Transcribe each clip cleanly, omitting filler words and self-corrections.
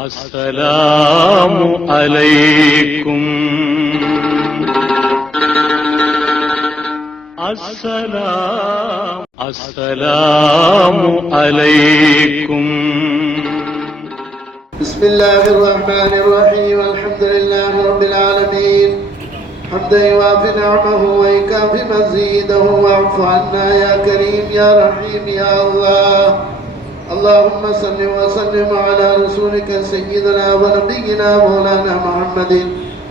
அஸ்ஸலாமு அலைக்கும். அஸ்ஸலாமு அலைக்கும். பிஸ்மில்லாஹிர் ரஹ்மானிர் ரஹீம். அல்ஹம்துலில்லாஹி ரப்பில் ஆலமீன். حمدا يوافي نعمه ويكافي مزيده واعف عنا يا كريم يا رحيم يا الله. اللهم صل وسلم على رسولك سيدنا ونبينا مولانا محمد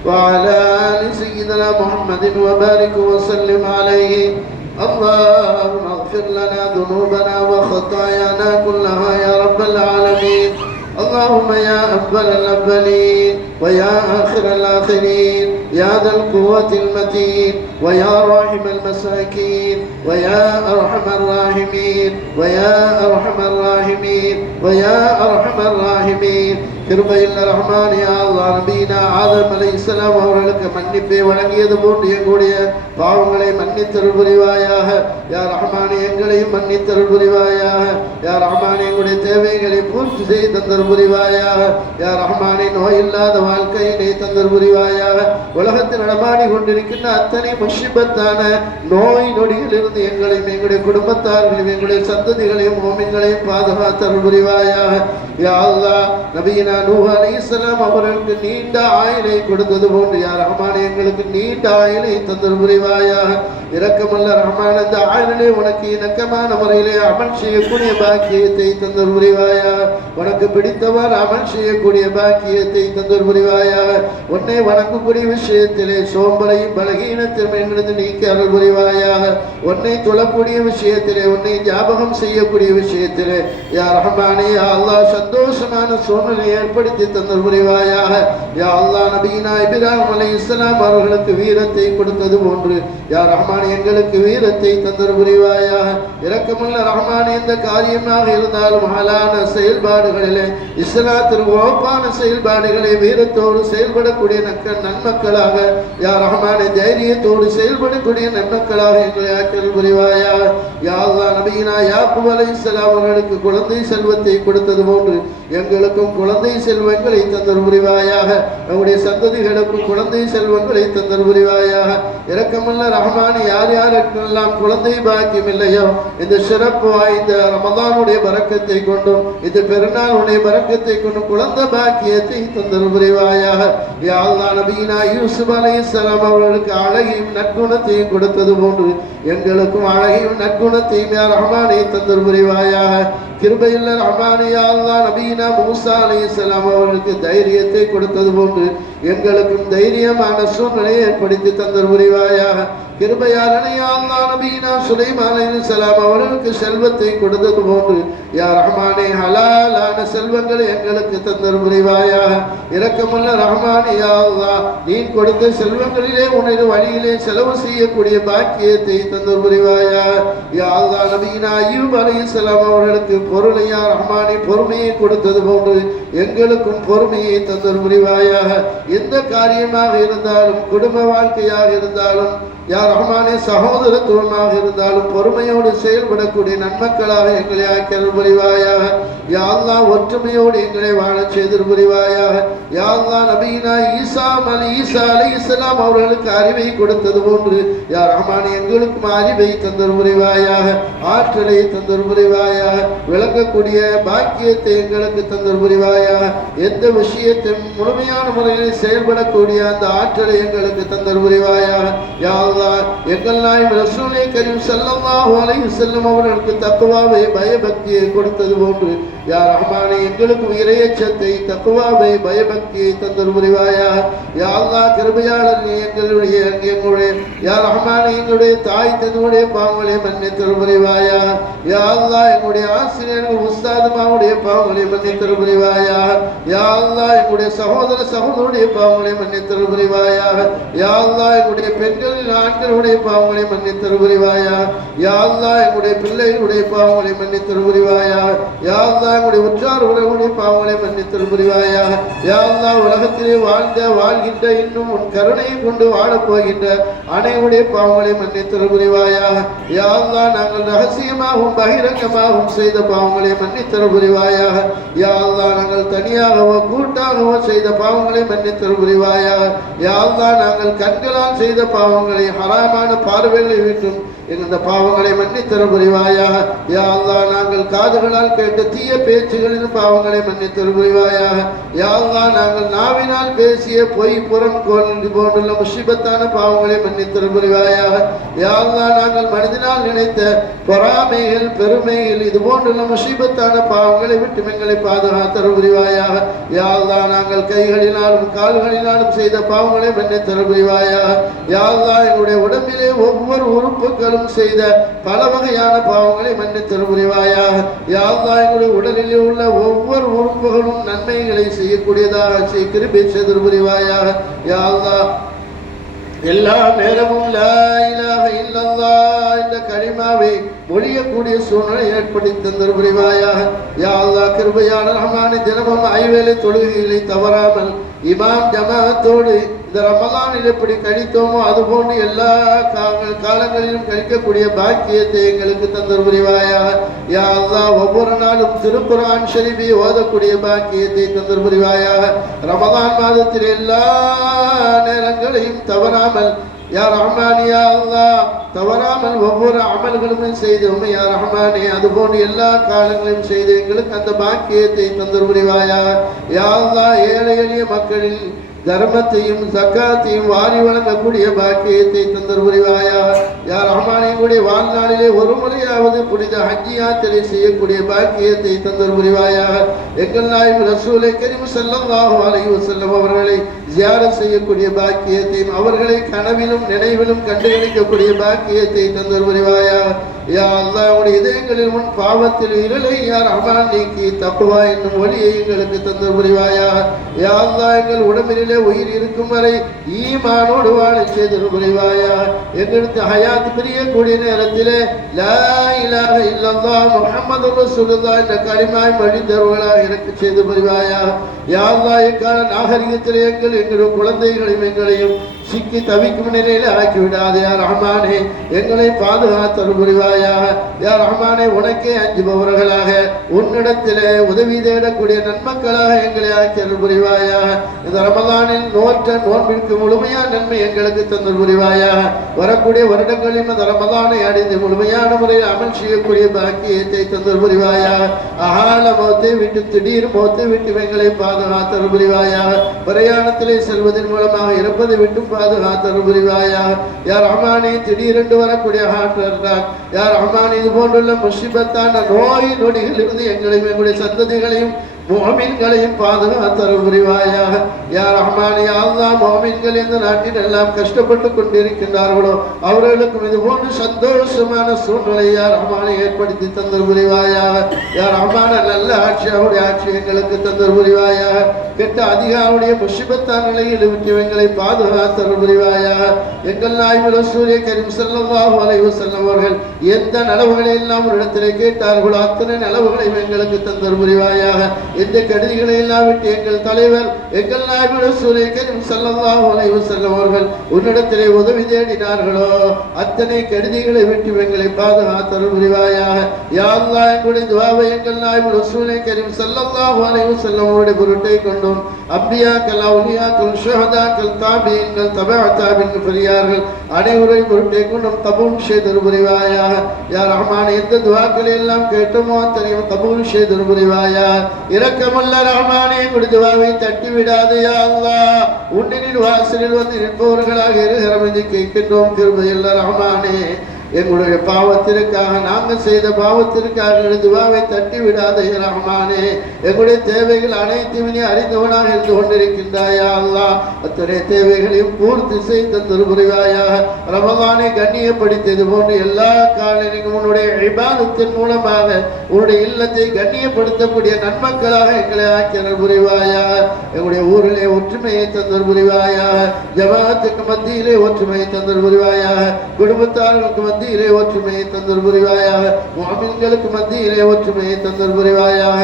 وعلى آل سيدنا محمد وبارك وسلم عليه. اللهم اغفر لنا ذنوبنا وخطايانا كلها يا رب العالمين. اللهم يا أول الأولين ويا آخر الآخرين يا ذا القوة المتين ويا راحم المساكين ويا أرحم الراحمين ويا أرحم الراحمين ويا أرحم الراحمين. கிருபையுள்ள ரஹ்மான் யா அல்லாஹ், நபீனா ஆதம் அலைஹிஸ்ஸலாம் அவர்களுக்கு மன்னிப்பை வழங்கியது போன்று எங்களுடைய பாவங்களை மன்னித்தருள் புரிவாயாக. யா ரஹ்மான், எங்களையும் மன்னித்தருள் புரிவாயாக. யா ரஹ்மான், எங்களுடைய தேவைகளை பூர்த்தி செய்து தந்தருள் புரிவாயாக. யா ரஹ்மான், நோய் இல்லாத வாழ்க்கையினை தந்தருள் புரிவாயாக. உலகத்தில் நடமாடி கொண்டிருக்கின்ற அத்தனை முஷிபத்தான நோய் நொடிகளிலிருந்து எங்களையும் எங்களுடைய குடும்பத்தார்களையும் எங்களுடைய சந்ததிகளையும் மோமின்களையும் பாதுகாத்தருள் புரிவாயாக. யா அல்லாஹ், நபியினா நூஹ் அலைஹிஸ்ஸலாம் அவர்களுக்கு நீண்ட ஆயுளை கொடுத்தது போன்று யா ரஹ்மான் எங்களுக்கு நீண்ட ஆயுளை தந்தருள் புரிவாயாக. இரக்கமுள்ள ரஹ்மான், அந்த ஆயுளை உனக்கு இணக்கமான முறையிலே அமல் செய்யக்கூடிய பாக்கியத்தை தந்தருள் புரிவாயாக. உனக்கு பிடித்தவாறு அமல் செய்யக்கூடிய பாக்கியத்தை தந்தருள் புரிவாயாக. உன்னை வணங்கக்கூடிய விஷயத்திலே சோம்பலையும் பலகீனத்தையும் எங்களுக்கு நீக்கி அருள் புரிவாயாக. உன்னை தொழக்கூடிய விஷயத்திலே உன்னை ஞாபகம் செய்யக்கூடிய விஷயத்திலே யா ரஹ்மானே யா அல்லாஹ் சந்தோஷமான சூழ்நிலையை ஏற்படுத்தி தந்தருள் புரிவாயாக. யா அல்லாஹ், நபியினா இப்ராஹிம் அலைஹிஸ்ஸலாம் அவர்களுக்கு வீரத்தை கொடுத்தது போன்று யா ரஹ்மான் எங்களுக்கு வீரத்தை தந்தருள் புரிவாயாக. இரக்கமுள்ள ரஹ்மான், எந்த காரியமாக இருந்தாலும் ஹலான செயல்பாடுகளிலே இஸ்லாத்திற்கு உவப்பான செயல்பாடுகளை வீரத்தோடு செயல்படக்கூடிய நன்மக்களாக யா ரஹ்மானே தைரியத்தோடு செயல்படக்கூடிய நன்மக்களாக எங்களை ஆக்கல் புரிவாயாக. யா அல்லாஹ், நபியினா யாக்கூப் அலைஹிஸ்ஸலாம் அவர்களுக்கு குழந்தை செல்வத்தை கொடுத்தது போன்று எங்களுக்கும் குழந்தை செல்வங்களை தந்தருள் புரிவாயாக. நம்முடைய சந்ததிகளுக்கும் குழந்தை செல்வங்களை தந்தருள் புரிவாயாக. இரக்கமுள்ள ரஹ்மான், யார் யாருக்கெல்லாம் குழந்தை பாக்கியம் இல்லையோ இந்த சிறப்பு வாய்ந்த ரமலானுடைய பரக்கத்தை கொண்டும் இந்த பெருநாளுடைய பரக்கத்தை கொண்டும் குழந்தை பாக்கியத்தை தந்தருள் புரிவாயாக. யா அல்லாஹ், நபியினா யூசுப் அலைஹிஸ்ஸலாம் அவர்களுக்கு அழகையும் நற்குணத்தையும் கொடுத்தது போன்று எங்களுக்கும் அழகையும் நற்குணத்தையும் யா ரஹ்மானே தந்தருள் புரிவாயாக. கிருபையுள்ள ரஹ்மான், யா அல்லாஹ், நபியினா மூசா அலைஹிஸ்ஸலாம் அவர்களுக்கு தைரியத்தை கொடுத்தது போன்று எங்களுக்கும் தைரியமான சூழ்நிலையை ஏற்படுத்தி தந்தருள் புரிவாயாக. கிருபையாளனே யா அல்லாஹ், நபியினா சுலைமான் அலைஹிஸ்ஸலாம் அவர்களுக்கு செல்வத்தை கொடுத்தது போன்று யா ரஹ்மானே ஹலாலான செல்வங்களை எங்களுக்கு தந்தருள் புரிவாயாக. இரக்கமுள்ள ரஹ்மானே யா அல்லாஹ், நீ கொடுத்த செல்வங்களிலே உனது வழியிலே செலவு செய்யக்கூடிய பாக்கியத்தை தந்தருள் புரிவாயாக. யா அல்லாஹ், நபியினா அய்யூப் அலைஹிஸ்ஸலாம் அவர்களுக்கு பொருளை யா ரஹ்மானே பொறுமையை கொடுத்தது போன்று எங்களுக்கும் பொறுமையை தந்தருள் புரிவாயாக. எந்த காரியமாக இருந்தாலும், குடும்ப வாழ்க்கையாக இருந்தாலும் யா ரஹ்மானே சகோதரத்துவமாக இருந்தாலும் பொறுமையோடு செயல்படக்கூடிய நன்மக்களாக எங்களை ஆக்கல் புரிவாயாக. யா அல்லாஹ், ஒற்றுமையோடு எங்களை வாழச் செய்து புரிவாயாக. யா அல்லாஹ், நபியினா ஈசா அலைஹிஸ்ஸலாம் அவர்களுக்கு அறிவை கொடுத்தது போன்று யா ரஹ்மானே எங்களுக்கும் அறிவை தந்தருள் புரிவாயாக. ஆற்றலை தந்தருள் புரிவாயாக. விளங்கக்கூடிய பாக்கியத்தை எங்களுக்கு தந்தருள் புரிவாயாக. எந்த விஷயத்தையும் முழுமையான முறையில் செயல்படக்கூடிய அந்த ஆற்றலை எங்களுக்கு தந்தருள் புரிவாயாக. யா அல்லாஹ், எங்கள் நாயகம் ரசூலே கரீம் ஸல்லல்லாஹு அலைஹி வஸல்லம் அவர்களுக்கு தக்வாவை பயபக்தியை கொடுத்தது போன்று யா ரஹ்மானே எங்களுக்கு இறையச்சத்தை தக்வாவை பயபக்தியை தந்தருள் புரிவாயாக. யா அல்லாஹ், கிருபையாளர், எங்களுடைய யா ரஹ்மானே எங்களுடைய தாய் தந்தையுடைய பாவங்களை மன்னித்தருள் புரிவாயாக. யா அல்லாஹ், எங்களுடைய ஆசிரியர்கள் உஸ்தாதுமாவுடைய பாவங்களை மன்னித்தருள் புரிவாயாக. யா அல்லாஹ், எங்களுடைய சகோதரருடைய பாவங்களை மன்னித்தருள் புரிவாயாக. யா அல்லாஹ், எங்களுடைய பெண்களின் ஆண்களுடைய பாவங்களை மன்னித்தருள் புரிவாயாக. யா அல்லாஹ், எங்களுடைய பிள்ளைகளுடைய பாவங்களை மன்னித்தருள் புரிவாயாக. யா அல்லாஹ், எங்களுடைய உற்றார் உறவுடைய பாவங்களை மன்னித்தல் புரிவாயாக. யா அல்லாஹ் உலகத்திலே வாழ்கின்ற இன்னும் உன் கருணையை கொண்டு வாழப் போகின்ற அனைவருடைய பாவங்களை மன்னித்தல் புரிவாயாக. யா அல்லாஹ் நாங்கள் ரகசியமாகவும் பகிரங்கமாகவும் செய்த பாவங்களை மன்னித்தல் புரிவாயாக. யா அல்லாஹ் நாங்கள் தனியாகவோ கூட்டாகவோ செய்த பாவங்களை மன்னித்தல் புரிவாயாக. யா அல்லாஹ் நாங்கள் கண்களால் செய்த பாவங்களை ஹராமான பார்வைகளை விட்டும் இந்த பாவங்களை மன்னித்தல் புரிவாயாக. யா அல்லாஹ் நாங்கள் காதுகளால் கேட்ட தீய பேச்சுகளின் பாவங்களை மன்னித்தல் புரிவாயாக. யா அல்லாஹ் நாங்கள் நாவினால் பேசிய பொய் புறம் போன்றுள்ள முஷிபத்தான பாவங்களை மன்னித்தல் புரிவாயாக. யா அல்லாஹ் நாங்கள் மனதினால் நினைத்த பொறாமைகள் பெருமைகள் இது போன்றுள்ள முஷிபத்தான பாவங்களை விட்டு எங்களை பாதுகாத்தல் புரிவாயாக. யா அல்லாஹ் நாங்கள் கைகளினாலும் கால்களினாலும் செய்த பாவங்களை மன்னித்தல் புரிவாயாக. யா அல்லாஹ் எங்களுடைய உடம்பிலே ஒவ்வொரு உறுப்புகளும் செய்த பல வகையான பாவங்களை மன்னித்தல் புரிவாயாக. யா அல்லாஹ் எங்களுடைய உடலில் உள்ள ஒவ்வொரு உறுப்புகளும் நன்மைகளை செய்யக்கூடியதாக கிருபை செய்தல் புரிவாயாக. யா அல்லாஹ் எல்லா நேரமும் லா இலாஹ இல்லல்லாஹ் என்ற கலிமாவை மொழியக்கூடிய சூழ்நிலை ஏற்படுத்தி தந்தல் புரிவாயாக. யா அல்லாஹ் கிருபையான ரஹ்மானே தினமும் ஐவேளை தொழுகைகளை தவறாமல் இமாம் ஜமாஅத்தோடு இந்த ரமலானில் எப்படி கழித்தோமோ அதுபோன்று எல்லா காலங்களிலும் கழிக்கக்கூடிய பாக்கியத்தை எங்களுக்கு தந்தல் புரிவாயாக. யா அல்லாஹ் ஒவ்வொரு நாளும் திருக்குர்ஆன் ஷரீஃபை ஓதக்கூடிய பாக்கியத்தை தந்தல் புரிவாயாக. ரமலான் மாதத்தில் எல்லா நேரங்களையும் தவறாமல் யா ரஹ்மான் யா அல்லாஹ் தவறாமல் ஒவ்வொரு அமல்களும் செய்தோம் யா ரஹ்மானே அதுபோன்று எல்லா காலங்களையும் செய்து எங்களுக்கு அந்த பாக்கியத்தை தந்தல் புரிவாயாக. யா அல்லாஹ் ஏழை எளிய மக்களில் தர்மத்தையும் ஜக்காத்தையும் வாரி வழங்கக்கூடிய பாக்கியத்தை தந்தல் புரிவாயாக. யா ரஹ்மானே எங்களுடைய வாழ்நாளிலே ஒரு முறையாவது புனித ஹஜ் யாத்திரை செய்யக்கூடிய பாக்கியத்தை தந்தல் புரிவாயாக. எங்கள் நாயகம் ரசூலை கரீம் ஸல்லல்லாஹு அலைஹி வஸல்லம் அவர்களை ஜியாரத் செய்யக்கூடிய பாக்கியத்தையும் அவர்களை கனவிலும் நினைவிலும் கண்டுகளிக்கக்கூடிய பாக்கியத்தை தந்தல் புரிவாயாக. யா அல்லாஹ் உடைய இதயங்களில் முன் பாவத்தில் இருளை யா ரஹ்மான் நீக்கி தக்வா என்னும் ஒளியை எங்களுக்கு தந்தல் புரிவாயாக. யா அல்லாஹ் எங்கள் உடம்பிலே உயிர் இருக்கும் வரை ஈமானோடு வாழ செய்தல் புரிவாயாக. எங்களுக்கு ஹயாத் பிரியக்கூடிய நேரத்திலே லா இலாஹ இல்லல்லாஹ் முஹம்மதுர் ரசூலுல்லாஹ் என்ற கலிமாவை மொழிந்தவர்களாக எனக்கு செய்து புரிவாயாக. யா அல்லாஹ் எக்கால நாகரிகத்திலே எங்களுடைய குழந்தைகளையும் எங்களையும் சிக்கி தவிக்கும் நிலையில ஆக்கிவிடாதே யா ரஹ்மானே எங்களை பாதுகாத்தல் புரிவாயாக. யா ரஹ்மானே உனக்கே அஞ்சுபவர்களாக உன்னிடத்திலே உதவி தேடக்கூடிய நன்மக்களாக எங்களை ஆக்கியல் புரிவாயாக. இந்த ரமலானில் நோற்ற நோன்பிற்கு முழுமையான நன்மை எங்களுக்கு தந்தல் புரிவாயாக. வரக்கூடிய வருடங்களில் இந்த ரமலானை அடைந்து முழுமையான முறையில் அமல் செய்யக்கூடிய பாக்கியத்தை தந்தல் புரிவாயாக. அகால மௌத்தை விட்டு திடீர் மௌத்தை விட்டு எங்களை பாதுகாத்தல் புரிவாயாக. பிரயாணத்திலே செல்வதன் மூலமாக இருப்பதை விட்டு பாதுகாத்தல் புரிவாயாக. யா ரஹ்மானே திடீரென்று வரக்கூடிய ஹார்ட் அட்டாக் யா ரஹ்மானே இது போன்றுள்ள முஸிபத்தான நோய் நொடிகளிலிருந்து எங்களையும் எங்களுடைய சந்ததிகளையும் முஹ்மின்களையும் பாதுகாத்தல் புரிவாயாக. யா ரஹ்மான் யா அல்லாஹ் முஹ்மின்கள் இந்த நாட்டில் எல்லாம் கஷ்டப்பட்டு கொண்டிருக்கின்றார்களோ அவர்களுக்கும் இது போன்று சந்தோஷமான சூழ்நிலை யா ரஹ்மானை ஏற்படுத்தி தந்தல் புரிவாயாக. யா ரஹ்மான நல்ல ஆட்சி அவருடைய ஆட்சி எங்களுக்கு தந்தல் புரிவாயாக. கெட்ட அதிகாருடைய முஸிபத்தான நிலையில் விட்டு எங்களை பாதுகாத்தல் புரிவாயாக. எங்கள் நாயகம் ரசூல் கரீம் ஸல்லல்லாஹு அலைஹி வஸல்லம் அவர்கள் எந்த நலவுகளை எல்லாம் ஒரு இடத்திலே கேட்டார்களோ அத்தனை நலவுகளையும் எங்களுக்கு தந்தல் புரிவாயாக. எந்த கெடுதிகளை எல்லாம் விட்டு எங்கள் தலைவர் எங்கள் நாயகம் ரசூல் கரீம் ஸல்லல்லாஹு அலைஹி வஸல்லம் அவர்கள் உன்னிடத்திலே உதவி தேடினார்களோ அத்தனை கெடுதிகளை விட்டு எங்களை பாதுகாத்தல் புரிவாயாக. யா அல்லாஹ் எங்களுடைய துஆவை எங்கள் நாயகம் ரசூல் கரீம் ஸல்லல்லாஹு அலைஹி வஸல்லம் அவருடைய பொருட்டை கொண்டும் அம்பியாக்கள் அவுலியாக்கள் ஷுஹதாக்கள் தாபீன்கள் தபஅ தாபீன்கள் பெரியார்கள் அனைவரையும் பொருட்டை கொண்டும் கபூல் செய்தல் புரிவாயாக. யா ரஹ்மான் எந்த துஆக்களை எல்லாம் கேட்டோமோ அத்தனையும் கபூல் செய்தல் புரிவாயாக. இரக்கமுள்ள ரஹ்மானே உடைய துஆவை தட்டி விடாதே யா அல்லாஹ். உன்னின் வாசலில் வந்து நிற்பவர்களாக இருக்கிறோம் கேட்கின்றோம் கிருபையுள்ள ரஹ்மானே. எங்களுடைய பாவத்திற்காக நாங்கள் செய்த பாவத்திற்காக துஆவை தட்டி விடாதே ரஹ்மானே. எங்களுடைய தேவைகள் அனைத்தும் நீ அறிந்தவனாக இருந்து கொண்டிருக்கின்றாய் யா அல்லாஹ். அத்தனை தேவைகளையும் பூர்த்தி செய்து தந்தல் புரிவாயாக. ரமலானை கண்ணியப்படுத்தியது போன்று எல்லா காலங்களிலும் உன்னுடைய இபாதத்தின் மூலமாக உன்னுடைய இல்லத்தை கண்ணியப்படுத்தக்கூடிய நன்மக்களாக எங்களை ஆக்கியல் புரிவாயாக. எங்களுடைய ஊரிலே ஒற்றுமையை தந்தல் புரிவாயாக. ஜமாஅத்துக்கு மத்தியிலே ஒற்றுமையை தந்தல் புரிவாயாக. குடும்பத்தார்களுக்கு மத்தியிலே ஒற்றுமையை தந்தல் புரிவாயாக. முஅமின்களுக்கு மத்தியிலே ஒற்றுமையை தந்தல் புரிவாயாக.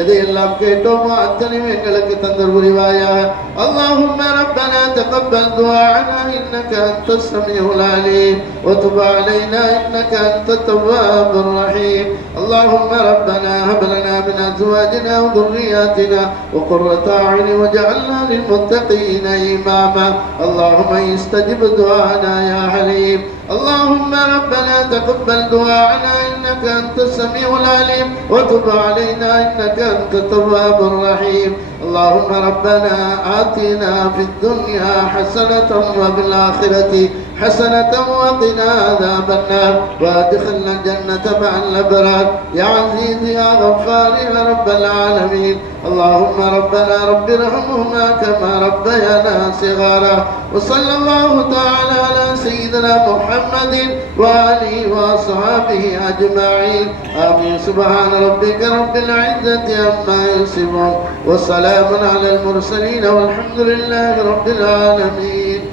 எதையெல்லாம் கேட்டோமோ அத்தனையும் எங்களுக்கு தந்தல் புரிவாயாக. اللهم ربنا تقبل دعاءنا إنك أنت السميع العليم وتب علينا إنك أنت التواب الرحيم. اللهم ربنا هب لنا من أزواجنا وذرياتنا وقرة أعين واجعلنا للمتقين إماما. اللهم استجب دعاءنا يا حليم. اللهم ربنا تقبل دعاءنا إنك أنت السميع العليم وتب علينا إنك أنت التواب الرحيم. اللهم ربنا آتنا في الدنيا حسنة وفي الآخرة حسنة وقنا عذاب النار وادخلنا الجنة مع الأبرار يا عزيز يا غفار يا رب العالمين. اللهم ربنا رب ارحمهما كما ربيانا صغارا. وصلى الله تعالى على سيدنا محمد وآله وأصحابه أجمعين. آمين. سبحان ربك رب العزة عما يصفون وسلام على المرسلين والحمد لله رب العالمين.